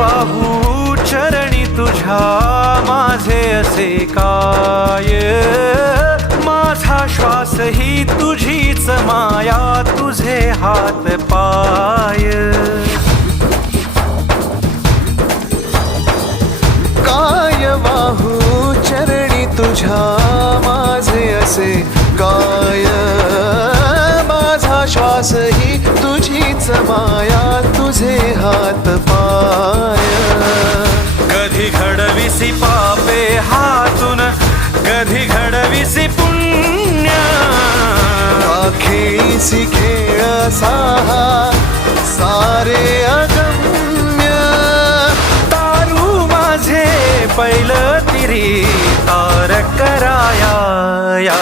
वाहू चरणी तुझ्या माझे असे काय, माझा श्वास ही तुझीच माया, तुझे हात पाय. काय वाहू चरणी तुझ्या माझे असे काय, माझा श्वास ही तुझीच माया, तुझे हात पाय. कधी घडविसी पापे हातून, कधी घडविसी पुण्य, खेळीसी खेळ साहा सारे अगम्य. तारू माझे पैल तिरी तार कराया.